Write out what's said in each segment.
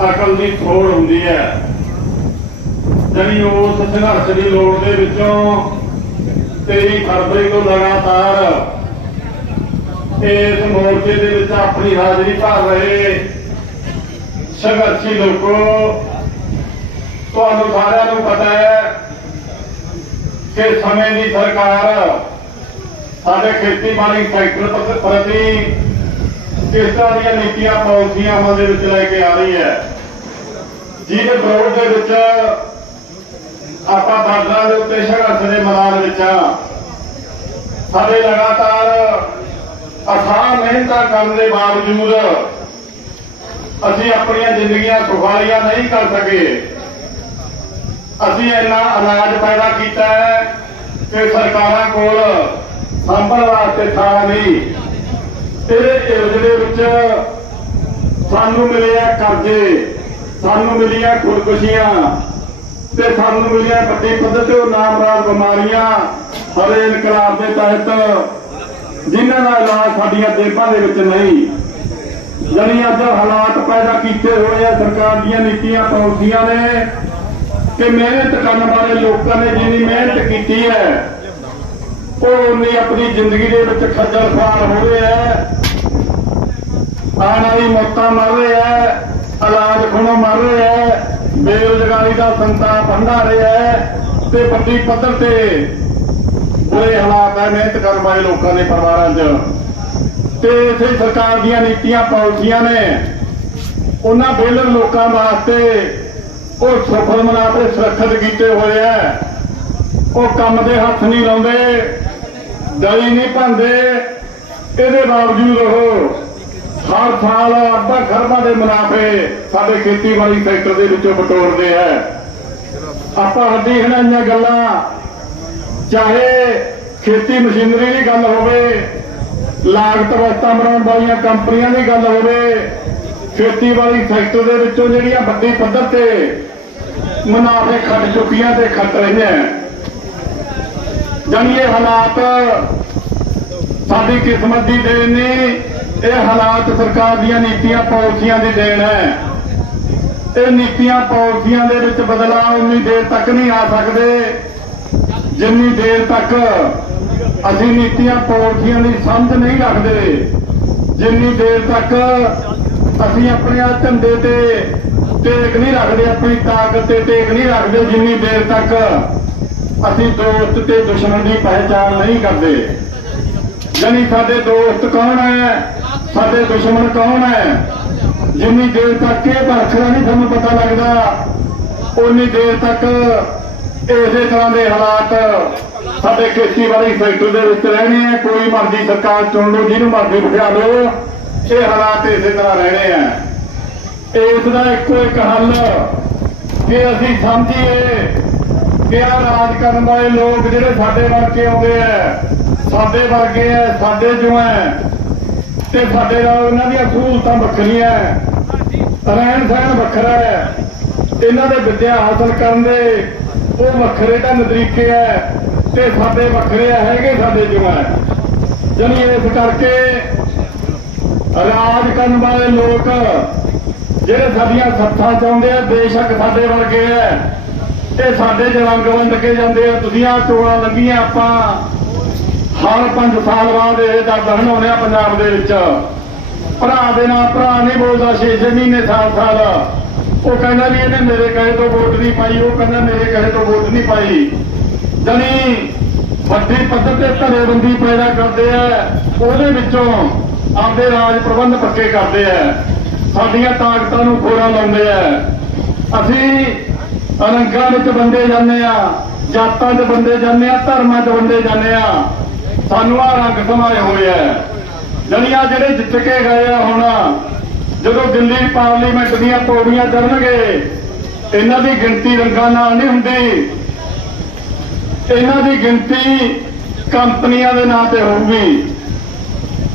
ਅਕਲ ਦੀ ਥੋੜ ਹੁੰਦੀ ਹੈ। ਜਣੀ ਉਸ ਸੰਘਰਸ਼ ਦੀ ਲੋੜ ਦੇ ਵਿੱਚੋਂ 23 ਫਰਵਰੀ ਤੋਂ ਲਗਾਤਾਰ ਇਸ ਮੋਰਚੇ ਦੇ ਵਿੱਚ ਆਪਣੀ ਹਾਜ਼ਰੀ ਭਰ ਰਹੇ ਸੰਘਰਸ਼ੀ ਲੋਕੋ, ਤੁਹਾਨੂੰ ਸਾਰਿਆਂ ਨੂੰ ਪਤਾ ਹੈ ਕਿ ਸਮੇਂ ਦੀ ਸਰਕਾਰ ਸਾਡੇ ਖੇਤੀਬਾੜੀ ਸੈਕਟਰ ਪ੍ਰਤੀ ਕਿਸ ਤਰ੍ਹਾਂ ਦੀਆਂ ਨੀਤੀਆਂ ਪਾਲਿਸੀਆਂ ਅਮਲ ਦੇ ਵਿੱਚ ਲੈ ਕੇ ਆ ਰਹੀ ਹੈ, ਜਿਹਦੇ ਵਿਰੋਧ ਦੇ ਵਿੱਚ ਆਪਾਂ ਬਾਰਡਰਾਂ ਦੇ ਉੱਤੇ ਸੰਘਰਸ਼ ਦੇ ਮੈਦਾਨ ਵਿੱਚ ਹਾਂ। ਸਾਡੇ ਲਗਾਤਾਰ ਅਥਾਹ ਮਿਹਨਤਾਂ ਕਰਨ ਦੇ ਬਾਵਜੂਦ ਅਸੀਂ ਆਪਣੀਆਂ ਜ਼ਿੰਦਗੀਆਂ ਸੁਖਾਲੀਆਂ ਨਹੀਂ ਕਰ ਸਕੇ ਅਸੀਂ ਇੰਨਾ ਅਨਾਜ ਪੈਦਾ ਕੀਤਾ ਹੈ ਕਿ ਸਰਕਾਰਾਂ ਕੋਲ ਸੰਭਲ ਵਾਸਤੇ ਥਾਂ ਨਹੀਂ ਇਹਦੇ ਇਵਜ਼ ਦੇ ਵਿੱਚ ਸਾਨੂੰ ਮਿਲੇ ਆ ਕਰਜ਼ੇ, ਸਾਨੂੰ ਮਿਲੀਆਂ ਖੁਦਕੁਸ਼ੀਆਂ ਤੇ ਸਾਨੂੰ ਮਿਲੀਆਂ ਵੱਡੀ ਪੱਧਰ ਤੇ ਨਾਮਰਾਦ ਬਿਮਾਰੀਆਂ ਹਰੇ ਇਨਕਲਾਬ ਦੇ ਤਹਿਤ, ਜਿਨ੍ਹਾਂ ਦਾ ਇਲਾਜ ਸਾਡੀਆਂ ਜੇਬਾਂ ਦੇ ਵਿੱਚ ਨਹੀਂ। ਯਾਨੀ ਅੱਜ ਹਾਲਾਤ ਪੈਦਾ ਕੀਤੇ ਹੋਏ ਆ, ਸਰਕਾਰ ਦੀਆਂ ਨੀਤੀਆਂ ਪਾਲਿਸੀਆਂ ਨੇ ਕਿ ਮਿਹਨਤ ਕਰਨ ਵਾਲੇ ਲੋਕਾਂ ਨੇ ਜਿੰਨੀ ਮਿਹਨਤ ਕੀਤੀ ਹੈ, ਉਹ ਉਨੀ ਆਪਣੀ ਜ਼ਿੰਦਗੀ ਦੇ ਵਿੱਚ ਖੱਜਲ ਖੁਆਰ ਹੋ ਰਿਹਾ ਹੈ ਆਉਣ ਵਾਲੀ ਮੌਤਾਂ ਮਰ ਰਹੇ ਹੈ, ਇਲਾਜ ਖੁਣੋਂ ਮਰ ਰਹੇ ਹੈ, ਬੇਰੁਜ਼ਗਾਰੀ ਦਾ ਸੰਤਾਪ ਹੰਡਾ ਰਿਹਾ ਹੈ ਤੇ ਵੱਡੀ ਪੱਧਰ ਤੇ ਬੁਰੇ ਹਾਲਾਤ ਹੈ, ਮਿਹਨਤ ਕਰਨ ਵਾਲੇ ਲੋਕਾਂ ਦੇ ਪਰਿਵਾਰਾਂ 'ਚ। ਤੇ ਇਥੇ ਸਰਕਾਰ ਦੀਆਂ ਨੀਤੀਆਂ, ਪਾਲਿਸੀਆਂ ਨੇ ਉਹਨਾਂ ਬੇਲਰ ਲੋਕਾਂ ਵਾਸਤੇ ਉਹ ਸਫਲ ਮੁਨਾਫੇ ਸੁਰੱਖਿਅਤ ਕੀਤੇ ਹੋਏ ਐ ਉਹ ਕੰਮ ਦੇ ਹੱਥ ਨਹੀਂ ਲਾਉਂਦੇ ਦਲੀ ਨਹੀਂ ਭੰਦੇ ਇਹਦੇ ਬਾਵਜੂਦ ਉਹ ਹਰ ਸਾਲ ਅੱਧਾ ਖਰਬਾਂ ਦੇ ਮੁਨਾਫੇ ਸਾਡੇ ਖੇਤੀਬਾੜੀ ਸੈਕਟਰ ਦੇ ਵਿੱਚੋਂ ਬਟੋਰਦੇ ਹੈ ਆਪਾਂ ਹੱਡੀ ਹਣਾਈਆਂ ਗੱਲਾਂ, ਚਾਹੇ ਖੇਤੀ ਮਸ਼ੀਨਰੀ ਦੀ ਗੱਲ ਹੋਵੇ ਲਾਗਤ ਵਸਤਾਂ ਬਣਾਉਣ ਵਾਲੀਆਂ ਕੰਪਨੀਆਂ ਦੀ ਗੱਲ ਹੋਵੇ, ਖੇਤੀਬਾੜੀ ਸੈਕਟਰ ਦੇ ਵਿੱਚੋਂ ਜਿਹੜੀਆਂ ਵੱਡੀ ਪੱਧਰ ਤੇ ਮੁਨਾਫੇ ਖੱਟ ਚੁੱਕੀਆਂ ਤੇ ਖੱਟ ਰਹੀਆਂ ਜਾਣੀ ਇਹ ਹਾਲਾਤ ਸਾਡੀ ਕਿਸਮਤ ਦੀ ਦੇਣ ਨਹੀਂ ਇਹ ਹਾਲਾਤ ਸਰਕਾਰ ਦੀਆਂ ਨੀਤੀਆਂ ਪਾਲਿਸੀਆਂ ਦੀ ਦੇਣ ਹੈ। ਇਹ ਨੀਤੀਆਂ ਪਾਲਿਸੀਆਂ ਦੇ ਵਿੱਚ ਬਦਲਾਅ ਉਨੀ ਦੇਰ ਤੱਕ ਨਹੀਂ ਆ ਸਕਦੇ। ਜਿੰਨੀ ਦੇਰ ਤੱਕ ਅਸੀਂ ਨੀਤੀਆਂ ਪਾਲਿਸੀਆਂ ਦੀ ਸਮਝ ਨਹੀਂ ਰੱਖਦੇ, ਜਿੰਨੀ ਦੇਰ ਤੱਕ ਅਸੀਂ ਆਪਣੇ ਆਹ ਝੰਡੇ ਤੇ ਟੇਕ ਨਹੀਂ ਰੱਖਦੇ, ਆਪਣੀ ਤਾਕਤ ਤੇ ਟੇਕ ਨਹੀਂ ਰੱਖਦੇ, ਜਿੰਨੀ ਦੇਰ ਤੱਕ ਅਸੀਂ ਦੋਸਤ ਤੇ ਦੁਸ਼ਮਣ ਦੀ ਪਹਿਚਾਣ ਨਹੀਂ ਕਰਦੇ। ਯਾਨੀ ਸਾਡੇ ਦੋਸਤ ਕੌਣ ਹੈ? ਸਾਡੇ ਦੁਸ਼ਮਣ ਕੌਣ ਹੈ? ਜਿੰਨੀ ਦੇਰ ਤੱਕ ਇਹ ਵੱਖਰਾ ਨਹੀਂ ਸਾਨੂੰ ਪਤਾ ਲੱਗਦਾ ਉਨੀ ਦੇਰ ਤੱਕ ਇਸੇ ਤਰ੍ਹਾਂ ਦੇ ਹਾਲਾਤ ਸਾਡੇ ਖੇਤੀਬਾੜੀ ਸੈਕਟਰ ਦੇ ਵਿੱਚ ਰਹਿਣੇ ਆ। ਕੋਈ ਮਰਜ਼ੀ ਸਰਕਾਰ ਚੁਣ ਲਓ, ਜਿਹਨੂੰ ਮਰਜ਼ੀ ਬਿਠਾ ਲਓ ਇਹ ਹਾਲਾਤ ਇਸੇ ਤਰ੍ਹਾਂ ਰਹਿਣੇ ਆ। ਇਸ ਦਾ ਇੱਕੋ ਇੱਕ ਹੱਲ ਕਿ ਅਸੀਂ ਸਮਝੀਏ ਕਿ ਆ ਰਾਜ ਕਰਨ ਵਾਲੇ ਲੋਕ ਜਿਹੜੇ ਸਾਡੇ ਵਰਗੇ ਆਉਂਦੇ ਆ, ਸਾਡੇ ਵਰਗੇ ਆ, ਸਾਡੇ ਜੋ ਹੈ ਤੇ ਸਾਡੇ ਨਾਲ ਇਹਨਾਂ ਦੀਆਂ ਸਹੂਲਤਾਂ ਵੱਖਰੀਆਂ ਹੈ। ਰਹਿਣ ਸਹਿਣ ਵੱਖਰਾ ਹੈ। ਇਹਨਾਂ ਦੇ ਵਿੱਦਿਆ ਹਾਸਲ ਕਰਨ ਦੇ ਉਹ ਵੱਖਰੇ ਦਾ ਤਰੀਕੇ ਹੈ ਤੇ ਸਾਡੇ ਵੱਖਰੇ ਹੈਗੇ ਸਾਡੇ ਜੋ ਹੈ ਇਸ ਕਰਕੇ ਰਾਜ ਕਰਨ ਵਾਲੇ ਲੋਕ ਜਿਹੜੇ ਸਾਡੀਆਂ ਸੱਥਾਂ ਚਾਹੁੰਦੇ ਆ, ਬੇਸ਼ੱਕ ਸਾਡੇ ਵਰਗੇ ਆ ਤੇ ਸਾਡੇ ਜਲੰਗ ਵੰਡ ਕੇ ਜਾਂਦੇ ਆ, ਤੁਸੀਂ ਆ ਚੋਣਾਂ ਲੰਗੀਆਂ ਆਪਾਂ। ਹਰ 5 ਸਾਲ ਬਾਅਦ ਇਹ ਦਰਦ ਹਣਾਉਂਦੇ ਆ ਪੰਜਾਬ ਦੇ ਵਿੱਚ। ਭਰਾ ਦੇ ਨਾਲ ਭਰਾ ਨਹੀਂ ਬੋਲਦਾ 6-6 ਮਹੀਨੇ, ਸਾਲ ਸਾਲ। ਉਹ ਕਹਿੰਦਾ ਵੀ ਇਹਨੇ ਮੇਰੇ ਕਹੇ ਤੋਂ ਵੋਟ ਨਹੀਂ ਪਾਈ, ਉਹ ਕਹਿੰਦਾ ਮੇਰੇ ਕਹੇ ਤੋਂ ਵੋਟ ਨਹੀਂ ਪਾਈ। ਜਣੀ ਵੱਡੀ ਪੱਧਰ ਤੇ ਧੜੇਬੰਦੀ ਪੈਦਾ ਕਰਦੇ ਆ, ਉਹਦੇ ਵਿੱਚੋਂ ਆਪਦੇ ਰਾਜ ਪ੍ਰਬੰਧ ਪੱਕੇ ਕਰਦੇ ਆ। ਸਾਡੀਆਂ ਤਾਕਤਾਂ ਨੂੰ ਖੋਰਾ ਲਾਉਂਦੇ ਆ। ਅਸੀਂ ਅਨੰਗਾਂ ਵਿੱਚ ਬੰਦੇ ਜਾਂਦੇ ਆ, ਜਾਤਾਂ 'ਚ ਬੰਦੇ ਜਾਂਦੇ ਆ, ਧਰਮਾਂ 'ਚ ਬੰਦੇ ਜਾਂਦੇ ਆ। ਸਾਨੂੰ ਆ ਰੰਗ ਸਮਾਏ ਹੋਏ ਆ। ਜਣੀਆਂ ਜਿਹੜੇ ਜਿੱਤ ਕੇ ਗਏ ਆ ਹੁਣ, ਜਦੋਂ ਦਿੱਲੀ ਪਾਰਲੀਮੈਂਟ ਦੀਆਂ ਪੌੜੀਆਂ ਚੜਨਗੇ ਇਹਨਾਂ ਦੀ ਗਿਣਤੀ ਰੰਗਾਂ ਨਾਲ ਨਹੀਂ ਹੁੰਦੀ। ਇਹਨਾਂ ਦੀ ਗਿਣਤੀ ਕੰਪਨੀਆਂ ਦੇ ਨਾਂ ਤੇ ਹੋਊਗੀ।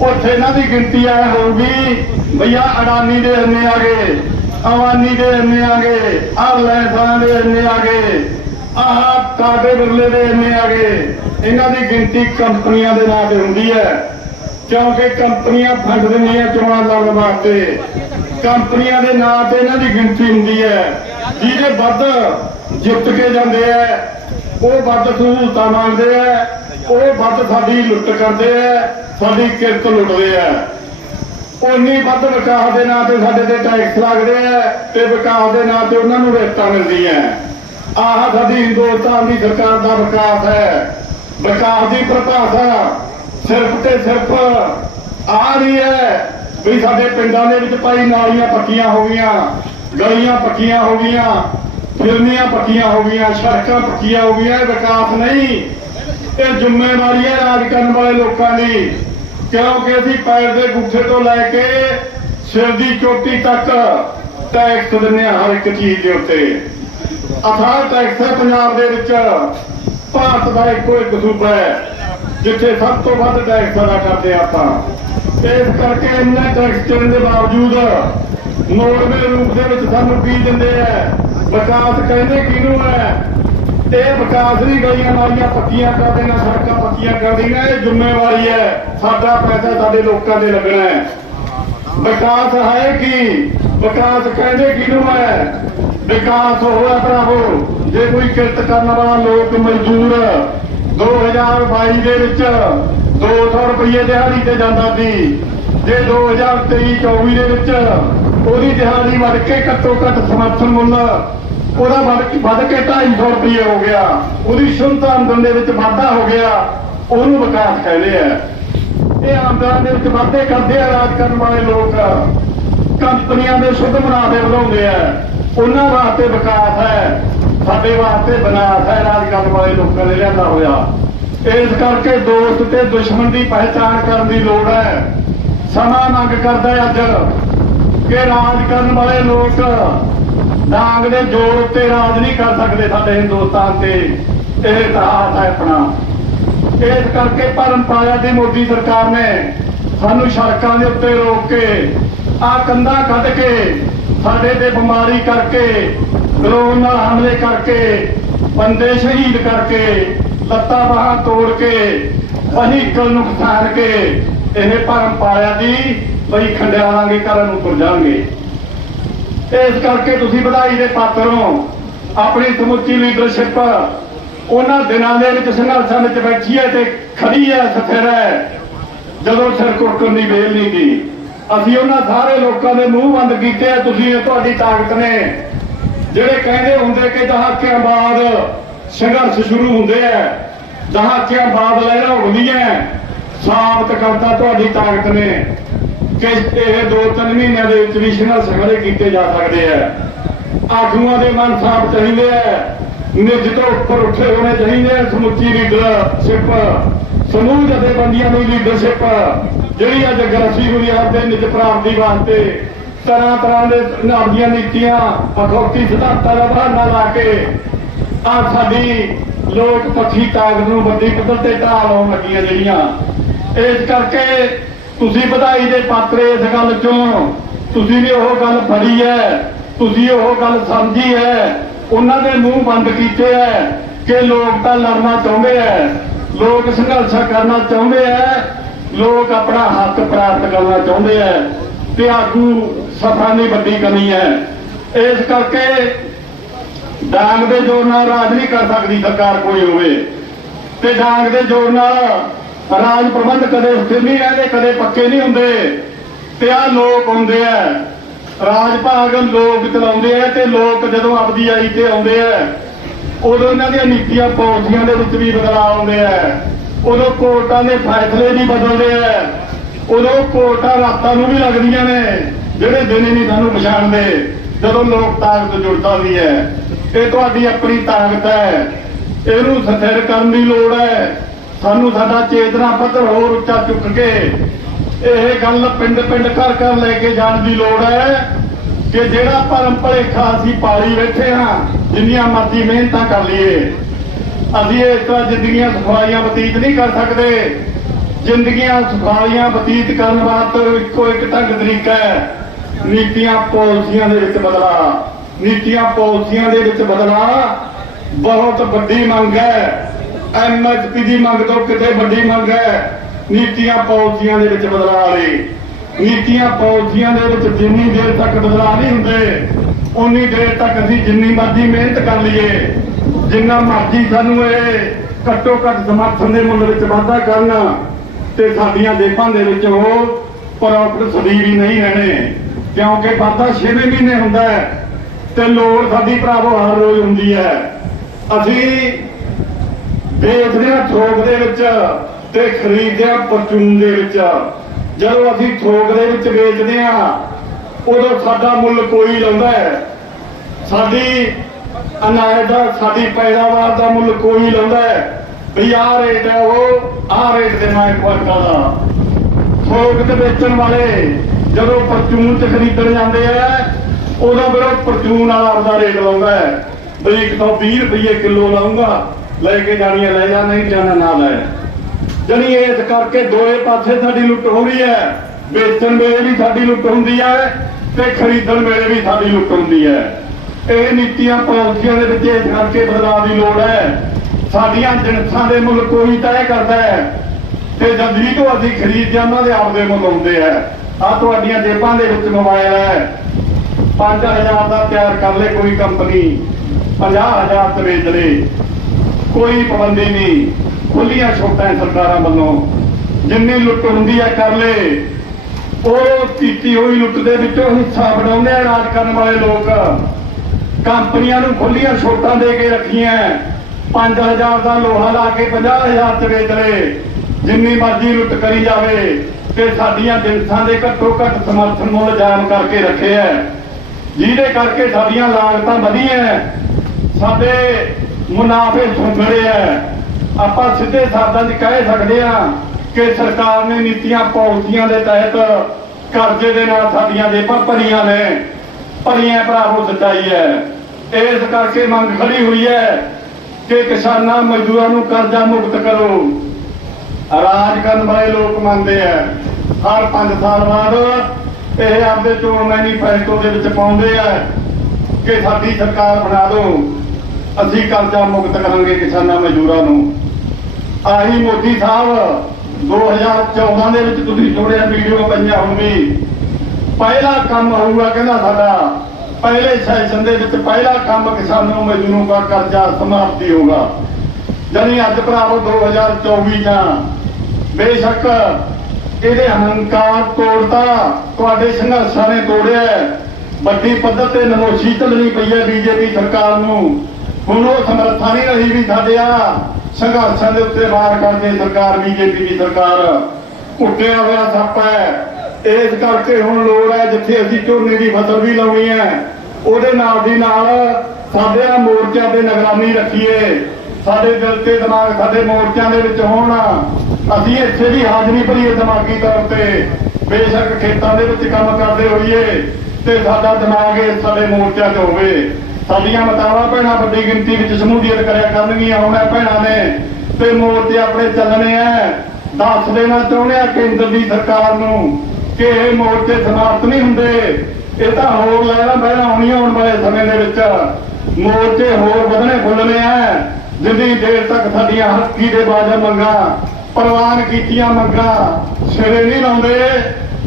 ਉੱਥੇ ਇਹਨਾਂ ਦੀ ਗਿਣਤੀ ਆ ਹੋਊਗੀ, ਭਈਆ ਅਡਾਨੀ ਦੇ ਇੰਨੇ ਆ ਗਏ, ਅਵਾਨੀ ਦੇ ਇੰਨੇ ਆ ਗਏ, ਆਹ ਲੈਸਾਂ ਦੇ ਇੰਨੇ ਆ ਗਏ। ਆਹ ਕਾਡੇ ਬਿਰਲੇ ਦੇ ਇੰਨੇ ਆ ਗਏ। ਇਹਨਾਂ ਦੀ ਗਿਣਤੀ ਕੰਪਨੀਆਂ ਦੇ ਨਾਂ ਤੇ ਹੁੰਦੀ ਹੈ। ਕਿਉਂਕਿ ਕੰਪਨੀਆਂ ਫੰਡ ਦਿੰਦੀਆਂ ਚੋਣਾਂ ਲੜਨ ਵਾਸਤੇ। ਕੰਪਨੀਆਂ ਦੇ ਨਾਂ ਤੇ ਇਹਨਾਂ ਦੀ ਗਿਣਤੀ ਹੁੰਦੀ ਹੈ। ਜਿਹਦੇ ਵੱਧ ਜਿੱਤ ਕੇ ਜਾਂਦੇ ਆ ਉਹ ਵੱਧ ਸਹੂਲਤਾਂ ਮੰਗਦੇ ਆ ਉਹ ਵੱਧ ਸਾਡੀ ਲੁੱਟ ਕਰਦੇ ਆ ਸਾਡੀ ਕਿਰਤ ਲੁੱਟਦੇ ਆ ਉਨੀ ਵੱਧ ਵਿਕਾਸ ਦੇ ਨਾਂ ਤੇ ਸਾਡੇ ਤੇ ਟੈਕਸ ਲੱਗਦੇ ਆ ਤੇ ਵਿਕਾਸ ਦੇ ਨਾਂ ਤੇ ਉਹਨਾਂ ਨੂੰ ਰੇਟਾਂ ਮਿਲਦੀਆਂ ਆਹ ਸਾਡੀ ਹਿੰਦੁਸਤਾਨ ਦੀ ਸਰਕਾਰ ਦਾ ਵਿਕਾਸ ਹੈ। ਵਿਕਾਸ ਦੀ ਪਰਿਭਾਸ਼ਾ ਸਿਰਫ ਤੇ ਸਿਰਫ ਆ ਰਹੀ ਹੈ ਵੀ ਸਾਡੇ ਪਿੰਡਾਂ ਦੇ ਵਿੱਚ ਭਾਈ ਨਾਲੀਆਂ ਪੱਕੀਆਂ ਹੋ ਗਈਆਂ, ਗਲੀਆਂ ਪੱਕੀਆਂ ਹੋ ਗਈਆਂ, ਫਿਰਨੀਆਂ ਪੱਕੀਆਂ ਹੋ ਗਈਆਂ, ਸੜਕਾਂ ਪੱਕੀਆਂ ਹੋ ਗਈਆਂ ਵਿਕਾਸ ਨਹੀਂ। ਇਹ ਜ਼ਿੰਮੇਵਾਰੀ ਹੈ ਰਾਜ ਕਰਨ ਵਾਲੇ ਲੋਕਾਂ ਦੀ, ਕਿਉਂਕਿ ਅਸੀਂ ਪੈਰ ਦੇ ਗੁੱਠੇ ਤੋਂ ਲੈ ਕੇ ਸਿਰ ਦੀ ਚੋਟੀ ਤੱਕ ਟੈਕਸ ਦਿੰਦੇ ਹਾਂ ਹਰ ਇੱਕ ਚੀਜ਼ ਦੇ ਉੱਤੇ। ਅਥਾਹ ਟੈਕਸ ਹੈ ਪੰਜਾਬ ਦੇ ਵਿੱਚ। ਭਾਰਤ ਦਾ ਇੱਕੋ ਇੱਕ ਸੂਬਾ ਹੈ, ਜਿੱਥੇ ਸਭ ਤੋਂ ਵੱਧ ਟੈਕਸ ਅਦਾ ਕਰਦੇ ਆਪਾਂ। ਇਸ ਕਰਕੇ ਇੰਨਾ ਟੈਕਸ ਚੜਨ ਦੇ ਬਾਵਜੂਦ ਨੋਟਵੇਂ ਰੂਪ ਦੇ ਵਿੱਚ ਸਾਨੂੰ ਕੀ ਦਿੰਦੇ ਆ। ਵਿਕਾਸ ਕਹਿੰਦੇ ਕਿਹਨੂੰ ਹੈ ਇਹ ਵਿਕਾਸ ਦੀ ਗਲੀਆਂ ਨਾਲੀਆਂ ਪੱਕੀਆਂ ਕਰ ਦੇਣਾ, ਸੜਕਾਂ ਪੱਕੀਆਂ ਕਰ ਦੇਣਾ ਇਹ ਜ਼ਿੰਮੇਵਾਰੀ ਹੈ। ਸਾਡਾ ਪੈਸਾ ਸਾਡੇ ਲੋਕਾਂ ਦੇ ਲੱਗਣਾ ਹੈ। ਵਿਕਾਸ ਹੈ ਕੀ? ਵਿਕਾਸ ਕਹਿੰਦੇ ਕਿਹਨੂੰ ਹੈ ਵਿਕਾਸ ਹੋਇਆ ਭਰਾਵੋ, ਜੇ ਕੋਈ ਕਿਰਤ ਕਰਨ ਵਾਲਾ ਲੋਕ ਮਜ਼ਦੂਰ 2022 ਦੇ ਵਿੱਚ 200 ਰੁਪਏ ਦਿਹਾੜੀ ਤੇ ਜਾਂਦਾ ਸੀ, ਜੇ 2023 24 ਦੇ ਵਿੱਚ ਉਹਦੀ ਦਿਹਾੜੀ ਵੱਧ ਕੇ ਘੱਟੋ ਘੱਟ ਸਮਰਥਨ ਮੁੱਲ, ਉਹਦਾ ਵੱਧ ਕੇ ਵੱਧ ਕੇ 250 ਰੁਪਏ ਹੋ ਗਿਆ, ਉਹਦੀ ਸ਼ੁੱਧ ਆਮਦਨ ਦੇ ਵਿੱਚ ਵਾਧਾ ਹੋ ਗਿਆ, ਉਹਨੂੰ ਵਿਕਾਸ ਕਹਿੰਦੇ ਆ। ਇਹ ਆਮਦਨ ਦੇ ਵਿੱਚ ਵਾਧੇ ਕਰਦੇ ਆ ਰਾਜ ਕਰਨ ਵਾਲੇ ਲੋਕ, ਕੰਪਨੀਆਂ ਦੇ ਸ਼ੁੱਧ ਮੁਨਾਫੇ ਵਧਾਉਂਦੇ ਆ। ਉਹਨਾਂ ਵਾਸਤੇ ਵਿਕਾਸ ਹੈ, ਸਾਡੇ ਵਾਸਤੇ ਵਿਨਾਸ਼ ਹੈ ਰਾਜ ਵਾਲੇ ਲੋਕਾਂ ਨੇ ਲਿਆਂਦਾ ਹੋਇਆ। ਇਸ ਕਰਕੇ ਦੋਸਤ ਤੇ ਦੁਸ਼ਮਣ ਦੀ ਪਹਿਚਾਣ ਕਰਨ ਦੀ ਲੋੜ ਹੈ। ਸਮਾਂ ਮੰਗ ਕਰਦਾ ਹੈ ਅੱਜ ਕਿ ਰਾਜ ਕਰਨ ਵਾਲੇ ਲੋਕ ਡਾਂਗ ਦੇ ਜੋੜ ਉੱਤੇ ਰਾਜ ਨਹੀਂ ਕਰ ਸਕਦੇ ਸਾਡੇ ਹਿੰਦੁਸਤਾਨ ਤੇ। ਇਹ ਇਤਿਹਾਸ ਹੈ ਆਪਣਾ। ਇਸ ਕਰਕੇ ਭਰਮ ਪਾਇਆ ਦੀ ਮੋਦੀ ਸਰਕਾਰ ਨੇ ਸਾਨੂੰ ਸੜਕਾਂ ਦੇ ਉੱਤੇ ਰੋਕ ਕੇ ਆ ਕੰਧਾਂ ਕੱਢ ਕੇ ਸਾਡੇ ਤੇ ਬਿਮਾਰੀ ਕਰਕੇ ਡਰੋਨ ਨਾਲ ਹਮਲੇ ਕਰਕੇ, ਬੰਦੇ ਸ਼ਹੀਦ ਕਰਕੇ, ਲੱਤਾਂ ਬਾਹਾਂ ਤੋੜ ਕੇ ਵਹੀਕਲ ਨੁਕਸਾਨ ਕੇ ਇਹ ਪਰੰਪਰਾ ਦੀ ਬਈ ਖੰਡਿਆਵਾਂਗੇ ਕਰਨ ਨੂੰ ਤੁਰ ਜਾਣਗੇ। ਇਸ ਕਰਕੇ ਤੁਸੀਂ ਵਧਾਈ ਦੇ ਪਾਤਰ ਹੋ। ਆਪਣੀ ਸਮੁੱਚੀ ਲੀਡਰਸ਼ਿਪ ਉਹਨਾਂ ਦਿਨਾਂ ਦੇ ਵਿੱਚ ਸੰਘਰਸ਼ਾਂ ਵਿੱਚ ਬੈਠੀ ਹੈ ਤੇ ਖੜੀ ਹੈ ਸਥਿਰ ਹੈ। ਜਦੋਂ ਸਿਰ ਕੁਰਕਣ ਦੀ ਵੇਲ ਨਹੀਂ ਗਈ ਅਸੀਂ ਉਹਨਾਂ ਸਾਰੇ ਲੋਕਾਂ ਦੇ ਮੂੰਹ ਬੰਦ ਕੀਤੇ ਆ, ਤੁਸੀਂ ਇਹ ਤੁਹਾਡੀ ਤਾਕਤ ਨੇ। ਜਿਹੜੇ ਕਹਿੰਦੇ ਹੁੰਦੇ ਕਿ ਦਹਾਕਿਆਂ ਬਾਅਦ ਸੰਘਰਸ਼ ਸ਼ੁਰੂ ਹੁੰਦੇ ਆ ਦਹਾਕਿਆਂ ਬਾਅਦ ਲਹਿਰਾਂ ਹੁੰਦੀਆਂ ਸਾਬਤ ਕਰਦਾ ਤੁਹਾਡੀ ਤਾਕਤ ਨੇ ਕਿ ਇਹ ਦੋ ਤਿੰਨ ਮਹੀਨਿਆਂ ਦੇ ਵਿੱਚ ਵੀ ਸੰਘਰਸ਼ ਖੜੇ ਕੀਤੇ ਜਾ ਸਕਦੇ ਆ। ਆਗੂਆਂ ਦੇ ਮਨ ਸਾਫ਼ ਚਾਹੀਦੇ ਆ, ਨਿੱਜ ਤੋਂ ਉੱਪਰ ਉੱਠੇ ਹੋਣੇ ਚਾਹੀਦੇ ਆ, ਸਮੁੱਚੀ ਲੀਡਰਸ਼ਿਪ ਸਮੂਹ ਜਥੇਬੰਦੀਆਂ ਦੀ ਲੀਡਰਸ਼ਿਪ ਜਿਹੜੀ ਅੱਜ ਗ੍ਰਸੀ ਹੋਈ ਆ ਤੇ ਨਿੱਜ ਪ੍ਰਾਪਤੀ ਵਾਸਤੇ ਤਰ੍ਹਾਂ ਤਰ੍ਹਾਂ ਦੇ ਆਪਦੀਆਂ ਨੀਤੀਆਂ, ਅਖੌਤੀ ਸਿਧਾਂਤਾਂ ਦਾ ਬਹਾਨਾ ਲਾ ਕੇ ਆ ਸਾਡੀ ਲੋਕ ਪੱਖੀ ਤਾਕਤ ਨੂੰ ਵੱਡੀ ਪੱਧਰ ਤੇ ਢਾਲ ਆਉਣ ਲੱਗੀਆਂ ਜਿਹੜੀਆਂ। ਇਸ ਕਰਕੇ ਤੁਸੀਂ ਵਧਾਈ ਦੇ ਪਾਤਰ ਇਸ ਗੱਲ ਚੋਂ। ਤੁਸੀਂ ਵੀ ਉਹ ਗੱਲ ਫੜੀ ਹੈ, ਤੁਸੀਂ ਉਹ ਗੱਲ ਸਮਝੀ ਹੈ, ਉਹਨਾਂ ਦੇ ਮੂੰਹ ਬੰਦ ਕੀਤੇ ਹੈ ਕਿ ਲੋਕ ਤਾਂ ਲੜਨਾ ਚਾਹੁੰਦੇ ਹੈ, ਲੋਕ ਸੰਘਰਸ਼ ਕਰਨਾ ਚਾਹੁੰਦੇ ਹੈ ਲੋਕ ਆਪਣਾ ਹੱਕ ਪ੍ਰਾਪਤ ਕਰਨਾ ਚਾਹੁੰਦੇ ਹੈ ਤੇ ਆਗੂ ਸਫਾ ਦੀ ਵੱਡੀ ਕਮੀ ਹੈ। ਇਸ ਕਰਕੇ ਡਾਂਗ ਦੇ ਜ਼ੋਰ ਨਾਲ ਰਾਜ ਨਹੀਂ ਕਰ ਸਕਦੀ ਸਰਕਾਰ ਕੋਈ ਹੋਵੇ। ਤੇ ਡਾਂਗ ਦੇ ਜ਼ੋਰ ਨਾਲ ਰਾਜ ਪ੍ਰਬੰਧ ਕਦੇ ਸਥਿਰ ਨਹੀਂ ਰਹਿੰਦੇ, ਕਦੇ ਪੱਕੇ ਨਹੀਂ ਹੁੰਦੇ। ਤੇ ਆ ਲੋਕ ਹੁੰਦੇ ਆ। ਰਾਜ ਭਾਗ ਲੋਕ ਚਲਾਉਂਦੇ ਆ ਤੇ ਲੋਕ ਜਦੋਂ ਆਪਦੀ ਆਈ ਤੇ ਆਉਂਦੇ ਆ, ਉਦੋਂ ਇਹਨਾਂ ਦੀਆਂ ਨੀਤੀਆਂ, ਪੋਲਸੀਆਂ ਦੇ ਵਿੱਚ ਵੀ ਬਦਲਾਅ ਆਉਂਦੇ ਆ। ਉਦੋਂ ਕੋਰਟਾਂ ਦੇ ਫੈਸਲੇ ਵੀ ਬਦਲਦੇ ਆ। ਉਦੋਂ ਕੋਰਟਾਂ ਰਾਤਾਂ ਨੂੰ ਵੀ ਲੱਗਦੀਆਂ ਨੇ, ਜਿਹੜੇ ਦਿਨ ਨਹੀਂ ਸਾਨੂੰ ਪਛਾਣਦੇ, ਜਦੋਂ ਲੋਕ ਤਾਕਤ ਜੁੜਦਾ ਵੀ ਹੈ। ਇਹ ਤੁਹਾਡੀ ਆਪਣੀ ਤਾਕਤ ਹੈ। ਇਹਨੂੰ ਸਥਿਰ ਕਰਨ ਦੀ ਲੋੜ ਹੈ। ਸਾਨੂੰ ਸਾਡਾ ਚੇਤਨਾ ਪੱਧਰ ਹੋਰ ਉੱਚਾ ਚੁੱਕ ਕੇ ਇਹ ਗੱਲ ਪਿੰਡ ਪਿੰਡ ਘਰ ਘਰ ਲੈ ਕੇ ਜਾਣ ਦੀ ਲੋੜ ਹੈ ਕਿ ਜਿਹੜਾ ਭਰਮ ਭਲੇਖਾ ਅਸੀਂ ਪਾਲੀ ਬੈਠੇ ਹਾਂ, ਜਿੰਨੀਆਂ ਮਰਜ਼ੀ ਮਿਹਨਤਾਂ ਕਰ ਲਈਏ। ਅਸੀਂ ਇਸ ਤਰ੍ਹਾਂ ਜ਼ਿੰਦਗੀਆਂ ਸੁਖਾਲੀਆਂ ਬਤੀਤ ਨਹੀਂ ਕਰ ਸਕਦੇ। ਜ਼ਿੰਦਗੀਆਂ ਸੁਖਾਲੀਆਂ ਬਤੀਤ ਕਰਨ ਵਾਸਤੇ ਇੱਕੋ ਇੱਕ ਢੰਗ ਤਰੀਕਾ ਹੈ, ਨੀਤੀਆਂ ਪਾਲਿਸੀਆਂ ਦੇ ਵਿੱਚ ਬਦਲਾਅ ਨੀਤੀਆਂ ਪਾਲਿਸੀਆਂ ਦੇ ਵਿੱਚ ਬਦਲਾਅ ਬਹੁਤ ਵੱਡੀ ਮੰਗ ਹੈ। ਐਮਐਸਪੀ ਦੀ ਮੰਗ ਤੋਂ ਕਿਤੇ ਵੱਡੀ ਮੰਗ ਹੈ, ਨੀਤੀਆਂ ਪਾਲਿਸੀਆਂ ਦੇ ਵਿੱਚ ਬਦਲਾਅ ਲਈ ਨੀਤੀਆਂ ਪਾਲਿਸੀਆਂ ਦੇ ਵਿੱਚ ਜਿੰਨੀ ਦੇਰ ਤੱਕ ਬਦਲਾਅ ਨਹੀਂ ਹੁੰਦੇ, ਉਨੀ ਦੇਰ ਤੱਕ ਅਸੀਂ ਜਿੰਨੀ ਮਰਜ਼ੀ ਮਿਹਨਤ ਕਰ ਲਈਏ। ਜਿੰਨਾ ਮਰਜ਼ੀ ਸਾਨੂੰ ਇਹ ਘੱਟੋ ਘੱਟ ਸਮਰਥਨ ਦੇ ਮੁੱਲ ਵਿੱਚ ਵਾਧਾ ਕਰਨ ਤੇ ਸਾਡੀਆਂ ਜੇਬਾਂ ਦੇ ਵਿੱਚ ਉਹ ਪ੍ਰੋਫਿਟ ਸਦੀਵ ਹੀ ਨਹੀਂ ਰਹਿਣੇ, ਕਿਉਂਕਿ ਵਾਧਾ 6 ਮਹੀਨੇ ਹੁੰਦਾ ਹੈ ਤੇ ਲੋੜ ਸਾਡੀ ਭਰਾਵੋ ਹਰ ਰੋਜ਼ ਹੁੰਦੀ ਹੈ। ਅਸੀਂ ਵੇਚਦੇ ਆ ਥੋਕ ਦੇ ਵਿੱਚ ਤੇ ਖਰੀਦਦੇ ਹਾਂ ਪਰਚੂਨ ਦੇ ਵਿੱਚ। ਜਦੋਂ ਅਸੀਂ ਥੋਕ ਦੇ ਵਿੱਚ ਵੇਚਦੇ ਹਾਂ, ਉਦੋਂ ਸਾਡਾ ਮੁੱਲ ਕੋਈ ਲਾਉਂਦਾ ਹੈ। ਸਾਡੀ ਅਨਾਜ ਦਾ ਸਾਡੀ ਪੈਦਾਵਾਰ ਦਾ ਮੁੱਲ ਕੋਈ ਲਾਉਂਦਾ ਹੈ। ਵੀ ਆਹ ਰੇਟ ਹੈ ਉਹ, ਆਹ ਰੇਟ ਦੇ ਮੈਂ ਕੁਆਟਾ ਦਾ ਥੋਕ ਤੇ ਵੇਚਣ ਵਾਲੇ ਜਦੋਂ ਪਰਚੂਨ ਚ ਖਰੀਦਣ ਜਾਂਦੇ ਆ ਉਦੋਂ ਫਿਰ ਪਰਚੂਨ ਵਾਲਾ ਆਪਦਾ ਰੇਟ ਲਾਉਂਦਾ ਹੈ। ਵੀ ਇੱਕ ਤੋਂ 20 ਰੁਪਏ ਕਿਲੋ ਲਾਉਂਗਾ ਲੈ ਕੇ ਜਾਣੀਆਂ ਲੈ ਜਾ ਨਹੀਂ ਜਾਣਾ, ਨਾ ਲੈ। ਜਣੀ ਇਸ ਕਰਕੇ ਦੋਏ ਪਾਸੇ ਸਾਡੀ ਲੁੱਟ ਹੋ ਰਹੀ ਹੈ। ਵੇਚਣ ਵੇਲੇ ਵੀ ਸਾਡੀ ਲੁੱਟ ਹੁੰਦੀ ਹੈ ਤੇ ਖਰੀਦਣ ਵੇਲੇ ਵੀ ਸਾਡੀ ਲੁੱਟ ਹੁੰਦੀ ਹੈ। ਇਹ ਨੀਤੀਆਂ ਪਾਲਿਸੀਆਂ ਦੇ ਵਿੱਚ ਇਸ ਕਰਕੇ ਬਦਲਾਅ ਦੀ ਲੋੜ ਹੈ। ਸਾਡੀਆਂ ਜਿਣਸਾਂ ਦੇ ਮੁੱਲ ਕੋਈ ਤੈਅ ਕਰਦਾ ਹੈ। ਤੇ ਜਲਦੀ ਤੋਂ ਅਸੀਂ ਖਰੀਦ ਉਹਨਾਂ ਦੇ ਆਪਦੇ ਮੁੱਲ ਹੁੰਦੇ ਆ ਆ ਤੁਹਾਡੀਆਂ ਜੇਬਾਂ ਦੇ ਵਿੱਚ ਮੋਬਾਈਲ ਹੈ। 5000 ਦਾ ਤਿਆਰ ਕਰ ਲੇ ਕੋਈ ਕੰਪਨੀ। 50000 ਤੇ ਵੇਚ ਲੇ ਕੋਈ ਪਾਬੰਦੀ ਨਹੀਂ। ਖੁੱਲੀਆਂ ਛੋਟਾਂ ਸਰਕਾਰਾਂ ਵੱਲੋਂ ਜਿੰਨੀ ਲੁੱਟ ਹੁੰਦੀ ਹੈ ਕਰ ਲੇ ਉਹ ਕੀਤੀ ਹੋਈ ਲੁੱਟ ਦੇ ਵਿੱਚੋਂ ਹਿੱਸਾ ਬਣਾਉਂਦੇ ਆ ਰਾਜ ਕਰਨ ਵਾਲੇ ਲੋਕ। ਕੰਪਨੀਆਂ ਨੂੰ ਖੁੱਲੀਆਂ ਛੋਟਾਂ ਦੇ ਕੇ ਰੱਖੀਆਂ 5000 ਦਾ ਲੋਹਾ ਲਾ ਕੇ 50000 ਤੇ ਵੇਚ ਲੇ ਜਿੰਨੀ ਮਰਜ਼ੀ ਲੁੱਟ ਕਰੀ ਜਾਵੇ ਤੇ ਸਾਡੀਆਂ ਜਿੰਸਾਂ ਦੇ ਘੱਟੋ ਘੱਟ ਸਮਰਥਨ ਮੁੱਲ ਜਾਮ ਕਰਕੇ ਰੱਖੇ ਐ ਜਿਹਦੇ ਕਰਕੇ ਸਾਡੀਆਂ ਲਾਗਤਾਂ ਵਧੀਆਂ ਸਾਡੇ ਮੁਨਾਫੇ ਸੁੰਗੜੇ ਐ ਆਪਾਂ ਸਿੱਧੇ ਸ਼ਬਦਾਂ 'ਚ ਕਹਿ ਸਕਦੇ ਆ ਕਿ ਸਰਕਾਰ ਨੇ ਨੀਤੀਆਂ ਪਾਲਿਸੀਆਂ ਦੇ ਤਹਿਤ ਕਰਜ਼ੇ ਦੇ ਨਾਲ ਸਾਡੀਆਂ ਜੇਬਾਂ ਭਰੀਆਂ ਨੇ। ਭਰੀਆਂ ਭਰਾਵੋ ਸੱਚਾਈ ਹੈ। ਇਸ ਕਰਕੇ ਮੰਗ ਖੜੀ ਹੋਈ ਹੈ ਕਿ ਕਿਸਾਨਾਂ ਮਜ਼ਦੂਰਾਂ ਨੂੰ ਕਰਜ਼ਾ ਮੁਕਤ ਕਰੋ। ਰਾਜ ਕਰਨ ਵਾਲੇ ਲੋਕ ਮੰਨਦੇ ਆ। ਹਰ 5 ਸਾਲ ਬਾਅਦ ਇਹ ਆਪਦੇ ਚੋਣ ਮੈਨੀਫੈਸਟੋ ਦੇ ਵਿੱਚ ਪਾਉਂਦੇ ਆ ਕਿ ਸਾਡੀ ਸਰਕਾਰ ਬਣਾ ਦਿਓ ਅਸੀਂ ਕਰਜ਼ਾ ਮੁਕਤ ਕਰਾਂਗੇ ਕਿਸਾਨਾਂ ਮਜ਼ਦੂਰਾਂ ਨੂੰ। ਆਹੀ ਮੋਦੀ ਸਾਹਿਬ 2014 ਦੇ ਵਿੱਚ ਤੁਸੀਂ ਸੁਣਿਆ ਵੀਡੀਓ ਪਈਆਂ ਹੁਣ ਪਹਿਲਾ ਕੰਮ ਹੋਊਗਾ ਕਹਿੰਦਾ ਸਾਡਾ ਪਹਿਲੇ ਸੈਸ਼ਨ ਦੇ ਵਿੱਚ ਪਹਿਲਾ ਕੰਮ ਕਿਸਾਨਾਂ ਮਜ਼ਦੂਰਾਂ ਦਾ ਕਰਜ਼ਾ ਸਮਾਪਤੀ ਹੋਗਾ ਜਾਨੀ ਅੱਜ ਭਰਾਵੋ 2024 ਜਾਂ ਬੇਸ਼ੱਕ ਇਹਦੇ ਹੰਕਾਰ ਤੋੜਤਾ, ਤੁਹਾਡੇ ਸੰਘਰਸ਼ਾਂ ਨੇ ਤੋੜਿਆ ਵੱਡੀ ਪੱਧਰ ਤੇ ਨਮੋਸ਼ੀ ਚੱਲਣੀ ਪਈ ਹੈ ਬੀਜੇਪੀ ਸਰਕਾਰ ਨੂੰ। ਹੁਣ ਉਹ ਸਮਰੱਥਾ ਨਹੀਂ ਰਹੀ ਵੀ ਸਾਡੇ ਆ ਸੰਘਰਸ਼ਾਂ ਦੇ ਉੱਤੇ ਵਾਰ ਕਰਦੇ ਸਰਕਾਰ, ਬੀਜੇਪੀ ਦੀ ਸਰਕਾਰ। ਘੁੱਟਿਆ ਹੋਇਆ ਸੱਪ ਹੈ। ਇਸ ਕਰਕੇ ਹੁਣ ਲੋੜ ਹੈ ਜਿੱਥੇ ਅਸੀਂ ਝੋਨੇ ਦੀ ਫਸਲ ਵੀ ਲਾਉਣੀ ਹੈ, ਉਹਦੇ ਨਾਲ ਦੀ ਨਾਲ ਸਾਡੇ ਆ ਮੋਰਚਿਆਂ ਤੇ ਨਿਗਰਾਨੀ ਰੱਖੀਏ। ਸਾਡੇ ਦਿਲ ਤੇ ਦਿਮਾਗ ਸਾਡੇ ਮੋਰਚਿਆਂ ਦੇ ਵਿੱਚ ਹੋਣ। ਅਸੀਂ ਇੱਥੇ ਵੀ ਹਾਜ਼ਰੀ ਭਰੀਏ ਦਿਮਾਗੀ ਤੌਰ ਤੇ। ਬੇਸ਼ੱਕ ਖੇਤਾਂ ਦੇ ਵਿੱਚ ਕੰਮ ਕਰਦੇ ਹੋਈਏ ਤੇ ਸਾਡਾ ਦਿਮਾਗ ਇਹ ਸਾਡੇ ਮੋਰਚਿਆਂ 'ਚ ਹੋਵੇ। ਸਾਡੀਆਂ ਮਤਾਵਾਂ ਭੈਣਾਂ ਵੱਡੀ ਗਿਣਤੀ ਵਿੱਚ ਸਮੂਲੀਅਤ ਕਰਿਆ ਕਰਨਗੀਆਂ, ਹੁਣ ਭੈਣਾਂ ਨੇ ਤੇ ਮੋਰਚੇ ਆਪਣੇ ਚੱਲਣੇ ਆ। ਦੱਸ ਦੇਣਾ ਚਾਹੁੰਦੇ ਆ ਕੇਂਦਰ ਦੀ ਸਰਕਾਰ ਨੂੰ ਕਿ ਇਹ ਮੋਰਚੇ ਸਮਾਪਤ ਨਹੀਂ ਹੁੰਦੇ। ਇਹ ਤਾਂ ਹੋਰ ਲੈਣਾ ਬਹਿਣਾ ਹੋਣੀ ਆਉਣ ਵਾਲੇ ਸਮੇਂ ਦੇ ਵਿੱਚ। ਮੋਰਚੇ ਹੋਰ ਵਧਣੇ ਫੁੱਲਣੇ ਆ। ਜਿੰਨੀ ਦੇਰ ਤੱਕ ਸਾਡੀਆਂ ਹੱਕੀ ਦੇ ਬਾਜਾ ਮੰਗਾ, ਪ੍ਰਵਾਨ ਕੀਤੀਆਂ ਮੰਗਾ ਸਿਰੇ ਨਹੀਂ ਲਾਉਂਦੇ,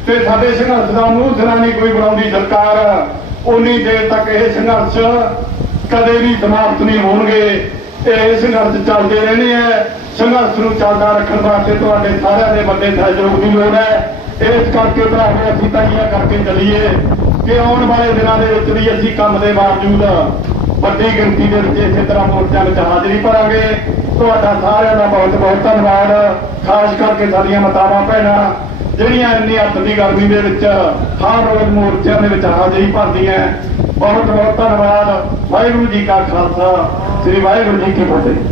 ਤੇ ਸਾਡੇ ਸੰਘਰਸ਼ ਦਾ ਮੂੰਹ ਸਿਰਾ ਨਹੀਂ ਕੋਈ ਬਣਾਉਂਦੀ ਸਰਕਾਰ। ਉਨੀ ਦੇਰ ਤੱਕ ਇਹ ਸੰਘਰਸ਼ ਕਦੇ ਵੀ ਸਮਾਪਤ ਨਹੀਂ ਹੋਣਗੇ। ਇਹ ਸੰਘਰਸ਼ ਚੱਲਦੇ ਰਹਿਣੇ ਆ। ਸੰਘਰਸ਼ ਨੂੰ ਚੱਲਦਾ ਰੱਖਣ ਵਾਸਤੇ ਤੁਹਾਡੇ ਸਾਰਿਆਂ ਦੇ ਵੱਡੇ ਸਹਿਯੋਗ ਦੀ ਲੋੜ ਹੈ। ਇਸ ਕਰਕੇ ਭਰਾਵੋ ਅਸੀਂ ਤਾਂ ਇਹ ਕਰਕੇ ਚੱਲੀਏ ਕਿ ਆਉਣ ਵਾਲੇ ਦਿਨਾਂ ਦੇ ਵਿੱਚ ਵੀ ਅਸੀਂ ਕੰਮ ਦੇ ਬਾਵਜੂਦ ਵੱਡੀ ਗਿਣਤੀ ਦੇ ਵਿੱਚ ਇਸੇ ਤਰ੍ਹਾਂ ਮੋਰਚਿਆਂ ਵਿੱਚ ਹਾਜ਼ਰੀ ਭਰਾਂਗੇ। ਤੁਹਾਡਾ ਸਾਰਿਆਂ ਦਾ ਬਹੁਤ ਬਹੁਤ ਧੰਨਵਾਦ। ਖਾਸ ਕਰਕੇ ਸਾਡੀਆਂ ਮਾਤਾਵਾਂ ਭੈਣਾਂ, ਜਿਹੜੀਆਂ ਇੰਨੀ ਅੱਤ ਦੀ ਗਰਮੀ ਦੇ ਵਿੱਚ ਹਰ ਰੋਜ਼ ਮੋਰਚਿਆਂ ਦੇ ਵਿੱਚ ਹਾਜ਼ਰੀ ਭਰਦੀਆਂ। ਬਹੁਤ ਬਹੁਤ ਧੰਨਵਾਦ। ਵਾਹਿਗੁਰੂ ਜੀ ਕਾ ਖਾਲਸਾ। ਸ੍ਰੀ ਵਾਹਿਗੁਰੂ ਜੀ ਕੀ ਫਤਿਹ।